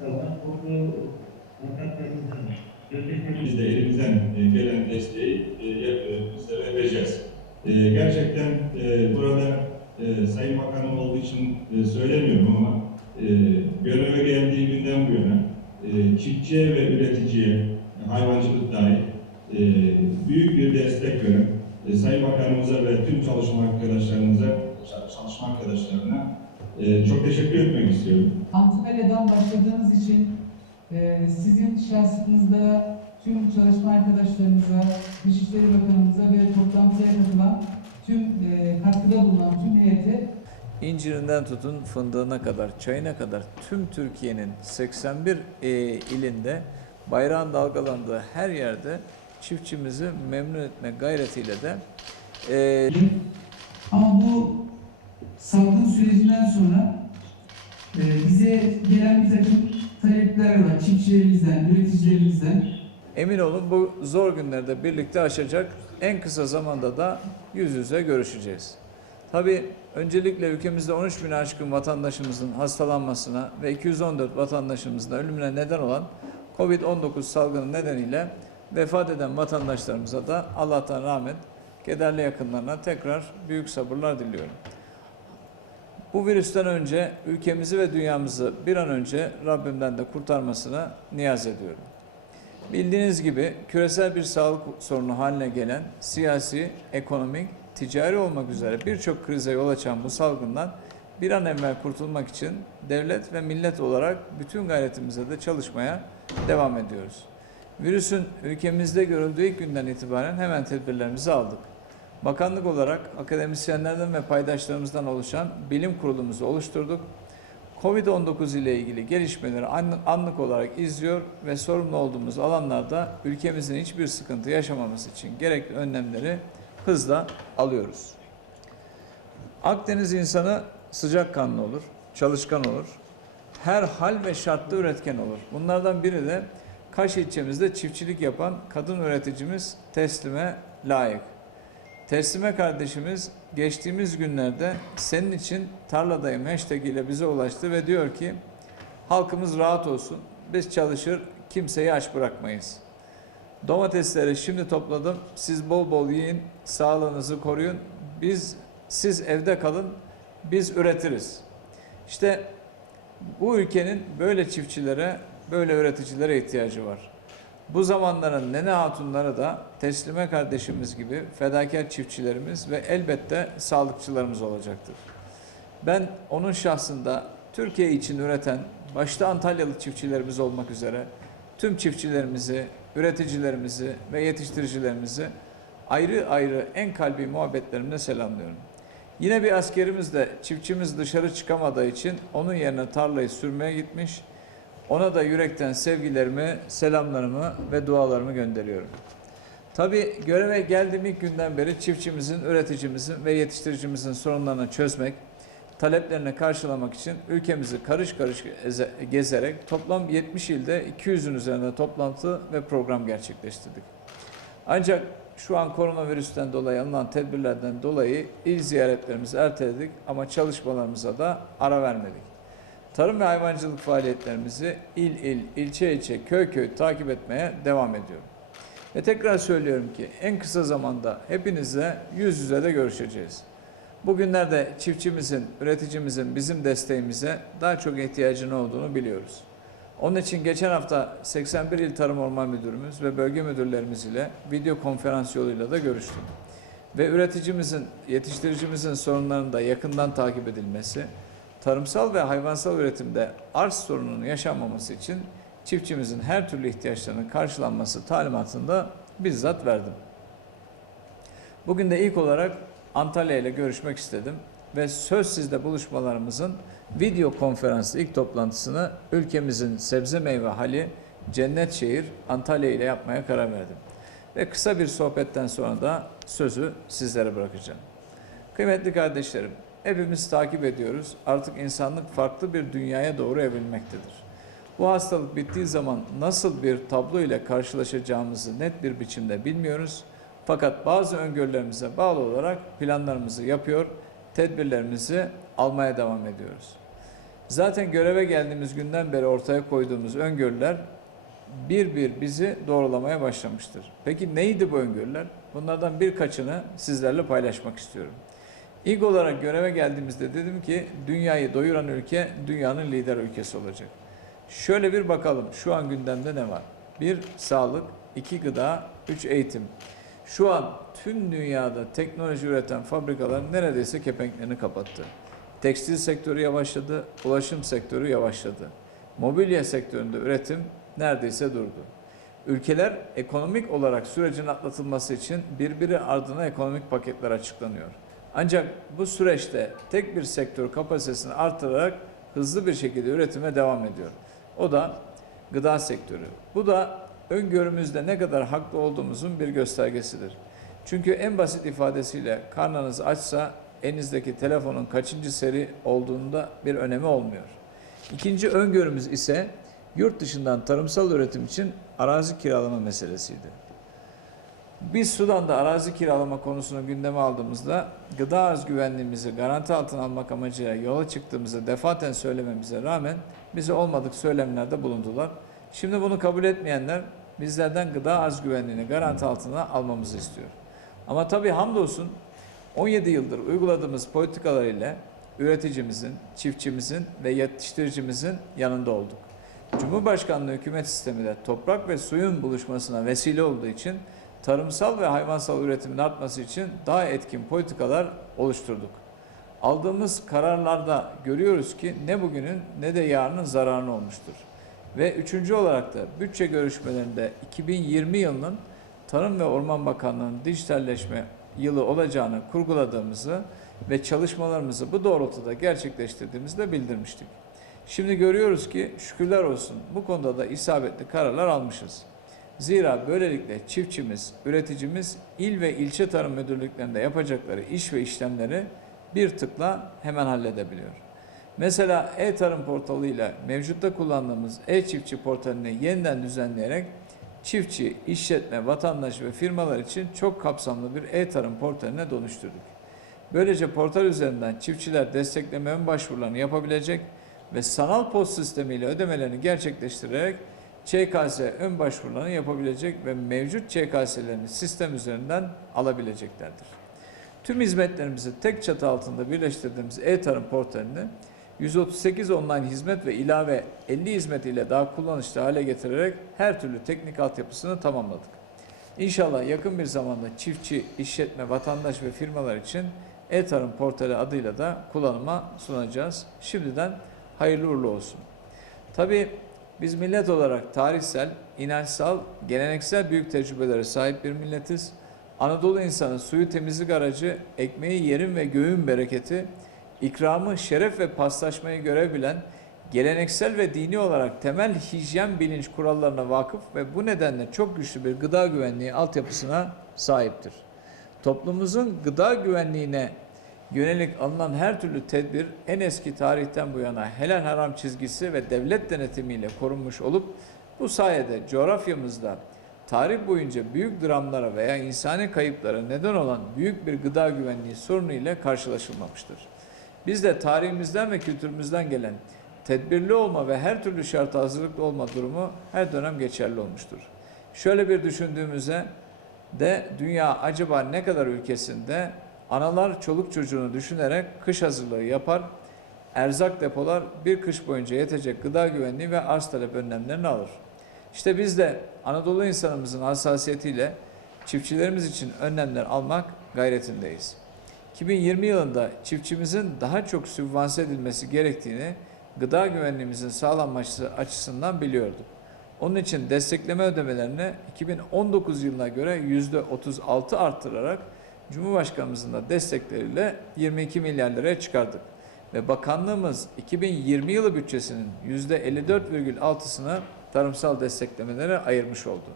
kalan okul avukatlarımızın sözleşmesi Biz de elimizden e, gelen desteği e, e, bizlere vereceğiz. Gerçekten burada Sayın Bakanım olduğu için söylemiyorum ama göreve geldiği günden bu yana çiftçiye ve üreticiye, hayvancılık dahil büyük bir destek veren Sayın Bakanımıza ve tüm çalışma arkadaşlarımıza, çalışma arkadaşlarına e, çok teşekkür etmek istiyorum. Antalya'dan başladığınız için e, sizin şahsınızda tüm çalışma arkadaşlarınıza, Dışişleri Bakanımıza ve toplantıya katılan tüm e, katkıda bulunan tüm heyete İncirinden tutun fındığına kadar, çayına kadar tüm Türkiye'nin 81 e, ilinde bayrağın dalgalandığı her yerde çiftçimizi memnun etme gayretiyle de e, ama bu sürecinden sonra e, bize gelen bir takım talepler var çiftçilerimizden, üreticilerimizden. emin olun bu zor günlerde birlikte aşacak en kısa zamanda da yüz yüze görüşeceğiz. Tabii öncelikle ülkemizde 13 bin aşkın vatandaşımızın hastalanmasına ve 214 vatandaşımızın ölümüne neden olan Covid-19 salgını nedeniyle vefat eden vatandaşlarımıza da Allah'tan rahmet, kederli yakınlarına tekrar büyük sabırlar diliyorum. Bu virüsten önce ülkemizi ve dünyamızı bir an önce Rabbimden de kurtarmasını niyaz ediyorum. Bildiğiniz gibi küresel bir sağlık sorunu haline gelen siyasi, ekonomik, ticari olmak üzere birçok krize yol açan bu salgından bir an evvel kurtulmak için devlet ve millet olarak bütün gayretimize de çalışmaya devam ediyoruz. Virüsün ülkemizde görüldüğü ilk günden itibaren hemen tedbirlerimizi aldık. Bakanlık olarak akademisyenlerden ve paydaşlarımızdan oluşan bilim kurulumuzu oluşturduk. Covid-19 ile ilgili gelişmeleri an- anlık olarak izliyor ve sorumlu olduğumuz alanlarda ülkemizin hiçbir sıkıntı yaşamaması için gerekli önlemleri hızla alıyoruz. Akdeniz insanı sıcakkanlı olur, çalışkan olur. Her hal ve şartta üretken olur. Bunlardan biri de Kaş ilçemizde çiftçilik yapan kadın üreticimiz Teslime layık. Teslime kardeşimiz geçtiğimiz günlerde senin için tarladayım hashtag ile bize ulaştı ve diyor ki halkımız rahat olsun. Biz çalışır kimseyi aç bırakmayız. Domatesleri şimdi topladım. Siz bol bol yiyin, sağlığınızı koruyun. Biz siz evde kalın. Biz üretiriz. İşte bu ülkenin böyle çiftçilere, böyle üreticilere ihtiyacı var. Bu zamanların nene hatunları da teslime kardeşimiz gibi fedakar çiftçilerimiz ve elbette sağlıkçılarımız olacaktır. Ben onun şahsında Türkiye için üreten, başta Antalyalı çiftçilerimiz olmak üzere tüm çiftçilerimizi, üreticilerimizi ve yetiştiricilerimizi ayrı ayrı en kalbi muhabbetlerimle selamlıyorum. Yine bir askerimiz de çiftçimiz dışarı çıkamadığı için onun yerine tarlayı sürmeye gitmiş. Ona da yürekten sevgilerimi, selamlarımı ve dualarımı gönderiyorum. Tabii göreve geldiğim ilk günden beri çiftçimizin, üreticimizin ve yetiştiricimizin sorunlarını çözmek, taleplerini karşılamak için ülkemizi karış karış eze- gezerek toplam 70 ilde 200'ün üzerinde toplantı ve program gerçekleştirdik. Ancak şu an koronavirüsten dolayı alınan tedbirlerden dolayı il ziyaretlerimizi erteledik ama çalışmalarımıza da ara vermedik. Tarım ve hayvancılık faaliyetlerimizi il il, ilçe ilçe, köy köy takip etmeye devam ediyorum. Ve tekrar söylüyorum ki en kısa zamanda hepinizle yüz yüze de görüşeceğiz. Bugünlerde çiftçimizin, üreticimizin bizim desteğimize daha çok ihtiyacının olduğunu biliyoruz. Onun için geçen hafta 81 İl Tarım Orman Müdürümüz ve bölge müdürlerimiz ile video konferans yoluyla da görüştüm. Ve üreticimizin, yetiştiricimizin sorunlarının da yakından takip edilmesi, tarımsal ve hayvansal üretimde arz sorununun yaşanmaması için çiftçimizin her türlü ihtiyaçlarının karşılanması talimatını da bizzat verdim. Bugün de ilk olarak Antalya ile görüşmek istedim ve söz sizde buluşmalarımızın video konferansı ilk toplantısını ülkemizin sebze meyve hali Cennet Şehir Antalya ile yapmaya karar verdim. Ve kısa bir sohbetten sonra da sözü sizlere bırakacağım. Kıymetli kardeşlerim, hepimiz takip ediyoruz. Artık insanlık farklı bir dünyaya doğru evrilmektedir. Bu hastalık bittiği zaman nasıl bir tablo ile karşılaşacağımızı net bir biçimde bilmiyoruz. Fakat bazı öngörülerimize bağlı olarak planlarımızı yapıyor, tedbirlerimizi almaya devam ediyoruz. Zaten göreve geldiğimiz günden beri ortaya koyduğumuz öngörüler bir bir bizi doğrulamaya başlamıştır. Peki neydi bu öngörüler? Bunlardan birkaçını sizlerle paylaşmak istiyorum. İlk olarak göreve geldiğimizde dedim ki dünyayı doyuran ülke dünyanın lider ülkesi olacak. Şöyle bir bakalım şu an gündemde ne var? Bir sağlık, iki gıda, üç eğitim. Şu an tüm dünyada teknoloji üreten fabrikalar neredeyse kepenklerini kapattı. Tekstil sektörü yavaşladı, ulaşım sektörü yavaşladı. Mobilya sektöründe üretim neredeyse durdu. Ülkeler ekonomik olarak sürecin atlatılması için birbiri ardına ekonomik paketler açıklanıyor. Ancak bu süreçte tek bir sektör kapasitesini artırarak hızlı bir şekilde üretime devam ediyor. O da gıda sektörü. Bu da öngörümüzde ne kadar haklı olduğumuzun bir göstergesidir. Çünkü en basit ifadesiyle karnınız açsa elinizdeki telefonun kaçıncı seri olduğunda bir önemi olmuyor. İkinci öngörümüz ise yurt dışından tarımsal üretim için arazi kiralama meselesiydi. Biz Sudan'da arazi kiralama konusunu gündeme aldığımızda gıda arz güvenliğimizi garanti altına almak amacıyla yola çıktığımızda defaten söylememize rağmen bize olmadık söylemlerde bulundular. Şimdi bunu kabul etmeyenler bizlerden gıda arz güvenliğini garanti altına almamızı istiyor. Ama tabii hamdolsun 17 yıldır uyguladığımız politikalar ile üreticimizin, çiftçimizin ve yetiştiricimizin yanında olduk. Cumhurbaşkanlığı hükümet sistemi de toprak ve suyun buluşmasına vesile olduğu için tarımsal ve hayvansal üretimin artması için daha etkin politikalar oluşturduk. Aldığımız kararlarda görüyoruz ki ne bugünün ne de yarının zararını olmuştur. Ve üçüncü olarak da bütçe görüşmelerinde 2020 yılının Tarım ve Orman Bakanlığı'nın dijitalleşme yılı olacağını kurguladığımızı ve çalışmalarımızı bu doğrultuda gerçekleştirdiğimizi de bildirmiştik. Şimdi görüyoruz ki şükürler olsun bu konuda da isabetli kararlar almışız. Zira böylelikle çiftçimiz, üreticimiz il ve ilçe tarım müdürlüklerinde yapacakları iş ve işlemleri bir tıkla hemen halledebiliyor. Mesela e-tarım portalıyla mevcutta kullandığımız e-çiftçi portalini yeniden düzenleyerek çiftçi, işletme, vatandaş ve firmalar için çok kapsamlı bir e-tarım portaline dönüştürdük. Böylece portal üzerinden çiftçiler destekleme ön başvurularını yapabilecek ve sanal post sistemiyle ödemelerini gerçekleştirerek ÇKS ön başvurularını yapabilecek ve mevcut ÇKS'lerini sistem üzerinden alabileceklerdir. Tüm hizmetlerimizi tek çatı altında birleştirdiğimiz e-tarım portalini 138 online hizmet ve ilave 50 hizmet ile daha kullanışlı hale getirerek her türlü teknik altyapısını tamamladık. İnşallah yakın bir zamanda çiftçi, işletme, vatandaş ve firmalar için e-tarım portali adıyla da kullanıma sunacağız. Şimdiden hayırlı uğurlu olsun. Tabii biz millet olarak tarihsel, inançsal, geleneksel büyük tecrübelere sahip bir milletiz. Anadolu insanı suyu temizlik aracı, ekmeği yerin ve göğün bereketi, ikramı, şeref ve paslaşmayı görebilen, geleneksel ve dini olarak temel hijyen bilinç kurallarına vakıf ve bu nedenle çok güçlü bir gıda güvenliği altyapısına sahiptir. Toplumumuzun gıda güvenliğine yönelik alınan her türlü tedbir en eski tarihten bu yana helal haram çizgisi ve devlet denetimiyle korunmuş olup bu sayede coğrafyamızda tarih boyunca büyük dramlara veya insani kayıplara neden olan büyük bir gıda güvenliği sorunu ile karşılaşılmamıştır. Biz de tarihimizden ve kültürümüzden gelen tedbirli olma ve her türlü şarta hazırlıklı olma durumu her dönem geçerli olmuştur. Şöyle bir düşündüğümüzde de dünya acaba ne kadar ülkesinde analar çoluk çocuğunu düşünerek kış hazırlığı yapar, erzak depolar bir kış boyunca yetecek gıda güvenliği ve arz talep önlemlerini alır. İşte biz de Anadolu insanımızın hassasiyetiyle çiftçilerimiz için önlemler almak gayretindeyiz. 2020 yılında çiftçimizin daha çok sübvanse edilmesi gerektiğini gıda güvenliğimizin sağlanması açısından biliyorduk. Onun için destekleme ödemelerini 2019 yılına göre %36 arttırarak Cumhurbaşkanımızın da destekleriyle 22 milyar liraya çıkardık. Ve bakanlığımız 2020 yılı bütçesinin %54,6'sını tarımsal desteklemelere ayırmış oldu.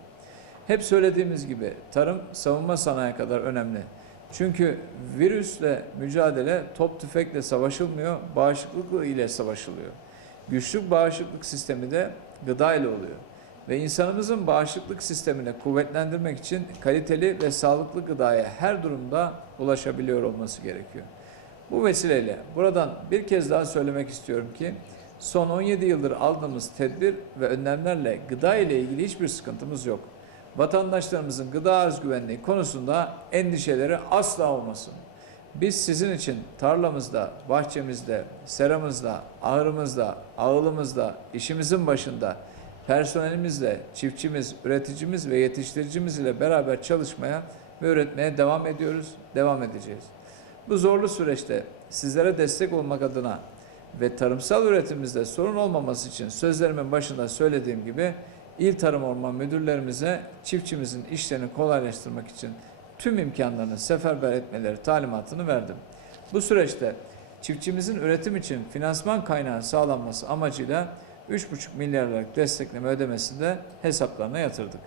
Hep söylediğimiz gibi tarım savunma sanayi kadar önemli. Çünkü virüsle mücadele top tüfekle savaşılmıyor, bağışıklık ile savaşılıyor. Güçlük bağışıklık sistemi de gıda ile oluyor. Ve insanımızın bağışıklık sistemini kuvvetlendirmek için kaliteli ve sağlıklı gıdaya her durumda ulaşabiliyor olması gerekiyor. Bu vesileyle buradan bir kez daha söylemek istiyorum ki Son 17 yıldır aldığımız tedbir ve önlemlerle gıda ile ilgili hiçbir sıkıntımız yok. Vatandaşlarımızın gıda arz güvenliği konusunda endişeleri asla olmasın. Biz sizin için tarlamızda, bahçemizde, seramızda, ahırımızda, ağılımızda, işimizin başında, personelimizle, çiftçimiz, üreticimiz ve yetiştiricimiz ile beraber çalışmaya ve üretmeye devam ediyoruz, devam edeceğiz. Bu zorlu süreçte sizlere destek olmak adına ve tarımsal üretimimizde sorun olmaması için sözlerimin başında söylediğim gibi İl Tarım Orman Müdürlerimize çiftçimizin işlerini kolaylaştırmak için tüm imkanlarını seferber etmeleri talimatını verdim. Bu süreçte çiftçimizin üretim için finansman kaynağı sağlanması amacıyla 3,5 milyar liralık destekleme ödemesini de hesaplarına yatırdık.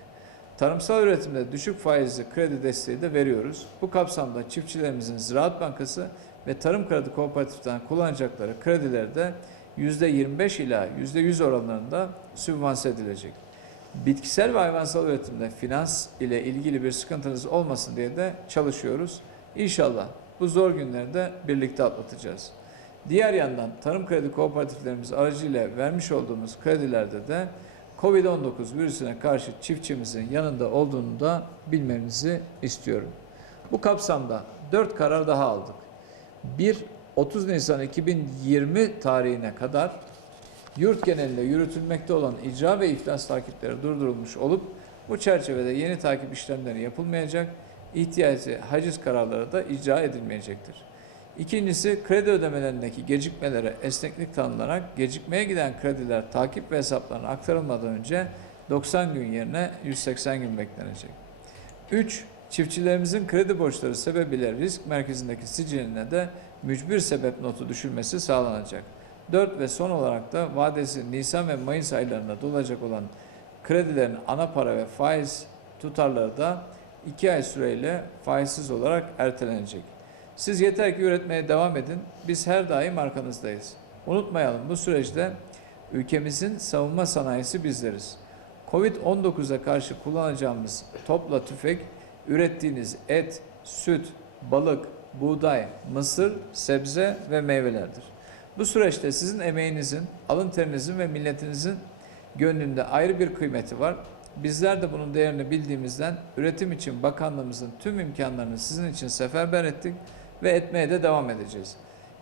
Tarımsal üretimde düşük faizli kredi desteği de veriyoruz. Bu kapsamda çiftçilerimizin Ziraat Bankası ve Tarım Kredi Kooperatif'ten kullanacakları kredileri de %25 ila %100 oranlarında sübvanse edilecek. Bitkisel ve hayvansal üretimde finans ile ilgili bir sıkıntınız olmasın diye de çalışıyoruz. İnşallah bu zor günleri de birlikte atlatacağız. Diğer yandan tarım kredi kooperatiflerimiz aracıyla vermiş olduğumuz kredilerde de Covid-19 virüsüne karşı çiftçimizin yanında olduğunu da bilmenizi istiyorum. Bu kapsamda 4 karar daha aldık. 1. 30 Nisan 2020 tarihine kadar yurt genelinde yürütülmekte olan icra ve iflas takipleri durdurulmuş olup bu çerçevede yeni takip işlemleri yapılmayacak, ihtiyacı haciz kararları da icra edilmeyecektir. İkincisi kredi ödemelerindeki gecikmelere esneklik tanınarak gecikmeye giden krediler takip ve hesaplarına aktarılmadan önce 90 gün yerine 180 gün beklenecek. 3. Çiftçilerimizin kredi borçları sebebiyle risk merkezindeki siciline de mücbir sebep notu düşülmesi sağlanacak. 4 ve son olarak da vadesi Nisan ve Mayıs aylarında dolacak olan kredilerin ana para ve faiz tutarları da 2 ay süreyle faizsiz olarak ertelenecek. Siz yeter ki üretmeye devam edin. Biz her daim arkanızdayız. Unutmayalım bu süreçte ülkemizin savunma sanayisi bizleriz. Covid-19'a karşı kullanacağımız topla tüfek, ürettiğiniz et, süt, balık, buğday, mısır, sebze ve meyvelerdir. Bu süreçte sizin emeğinizin, alın terinizin ve milletinizin gönlünde ayrı bir kıymeti var. Bizler de bunun değerini bildiğimizden üretim için bakanlığımızın tüm imkanlarını sizin için seferber ettik ve etmeye de devam edeceğiz.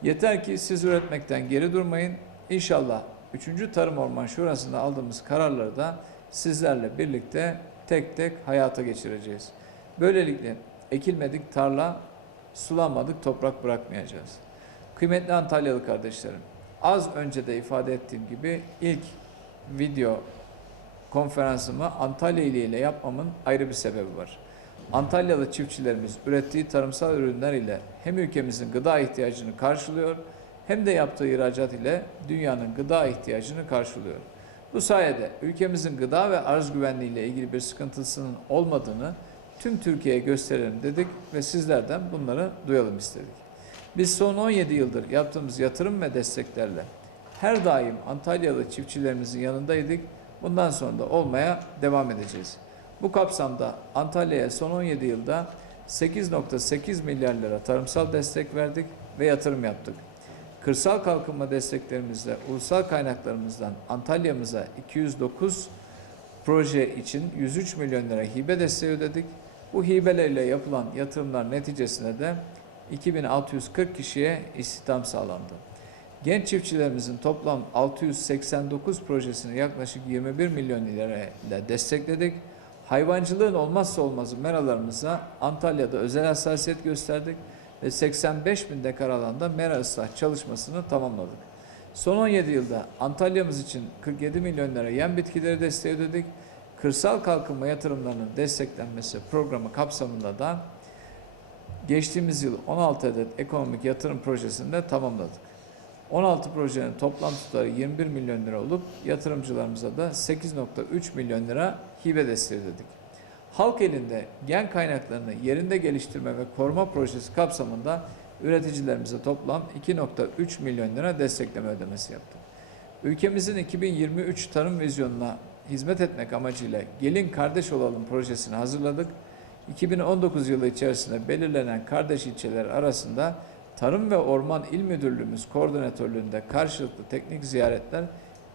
Yeter ki siz üretmekten geri durmayın. İnşallah 3. Tarım Orman Şurası'nda aldığımız kararları da sizlerle birlikte tek tek hayata geçireceğiz. Böylelikle ekilmedik tarla, sulanmadık toprak bırakmayacağız. Kıymetli Antalyalı kardeşlerim, az önce de ifade ettiğim gibi ilk video konferansımı Antalya ile yapmamın ayrı bir sebebi var. Antalyalı çiftçilerimiz ürettiği tarımsal ürünler ile hem ülkemizin gıda ihtiyacını karşılıyor hem de yaptığı ihracat ile dünyanın gıda ihtiyacını karşılıyor. Bu sayede ülkemizin gıda ve arz güvenliği ile ilgili bir sıkıntısının olmadığını tüm Türkiye'ye gösterelim dedik ve sizlerden bunları duyalım istedik. Biz son 17 yıldır yaptığımız yatırım ve desteklerle her daim Antalyalı çiftçilerimizin yanındaydık. Bundan sonra da olmaya devam edeceğiz. Bu kapsamda Antalya'ya son 17 yılda 8.8 milyar lira tarımsal destek verdik ve yatırım yaptık. Kırsal kalkınma desteklerimizle ulusal kaynaklarımızdan Antalya'mıza 209 proje için 103 milyon lira hibe desteği ödedik. Bu hibelerle yapılan yatırımlar neticesinde de 2640 kişiye istihdam sağlandı. Genç çiftçilerimizin toplam 689 projesini yaklaşık 21 milyon lirayla destekledik. Hayvancılığın olmazsa olmazı meralarımıza Antalya'da özel hassasiyet gösterdik ve 85 bin dekar alanda mera ıslah çalışmasını tamamladık. Son 17 yılda Antalya'mız için 47 milyon lira yem bitkileri desteği ödedik. Kırsal kalkınma yatırımlarının desteklenmesi programı kapsamında da geçtiğimiz yıl 16 adet ekonomik yatırım projesini de tamamladık. 16 projenin toplam tutarı 21 milyon lira olup yatırımcılarımıza da 8.3 milyon lira hibe ödedik. Halk elinde gen kaynaklarını yerinde geliştirme ve koruma projesi kapsamında üreticilerimize toplam 2.3 milyon lira destekleme ödemesi yaptık. Ülkemizin 2023 tarım vizyonuna hizmet etmek amacıyla Gelin Kardeş Olalım projesini hazırladık. 2019 yılı içerisinde belirlenen kardeş ilçeler arasında Tarım ve Orman İl Müdürlüğümüz koordinatörlüğünde karşılıklı teknik ziyaretler,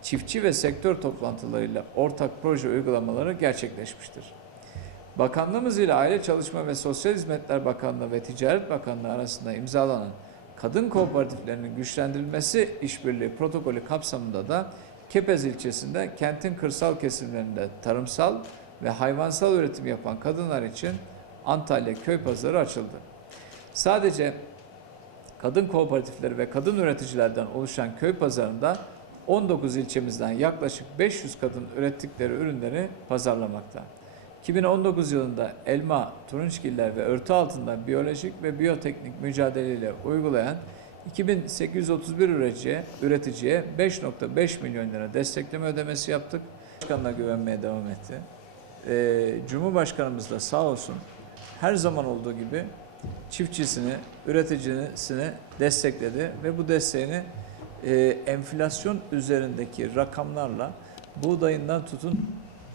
çiftçi ve sektör toplantılarıyla ortak proje uygulamaları gerçekleşmiştir. Bakanlığımız ile Aile Çalışma ve Sosyal Hizmetler Bakanlığı ve Ticaret Bakanlığı arasında imzalanan kadın kooperatiflerinin güçlendirilmesi işbirliği protokolü kapsamında da Kepez ilçesinde kentin kırsal kesimlerinde tarımsal ve hayvansal üretim yapan kadınlar için Antalya köy pazarı açıldı. Sadece kadın kooperatifleri ve kadın üreticilerden oluşan köy pazarında 19 ilçemizden yaklaşık 500 kadın ürettikleri ürünleri pazarlamakta. 2019 yılında elma, turunçgiller ve örtü altında biyolojik ve biyoteknik mücadeleyle uygulayan 2831 üreticiye, üreticiye 5.5 milyon lira destekleme ödemesi yaptık. Başkanına güvenmeye devam etti. Ee, Cumhurbaşkanımız da sağ olsun her zaman olduğu gibi çiftçisini, üreticisini destekledi ve bu desteğini e, enflasyon üzerindeki rakamlarla buğdayından tutun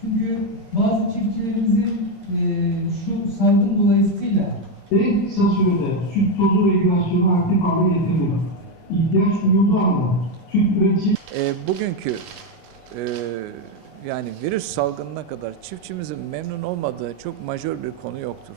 Çünkü bazı çiftçilerimizin e, şu salgın dolayısıyla En kısa sürede süt tozu regülasyonu aktif hale getiriliyor. İhtiyaç duyulduğu anda süt üretici E, bugünkü e, yani virüs salgınına kadar çiftçimizin memnun olmadığı çok majör bir konu yoktur.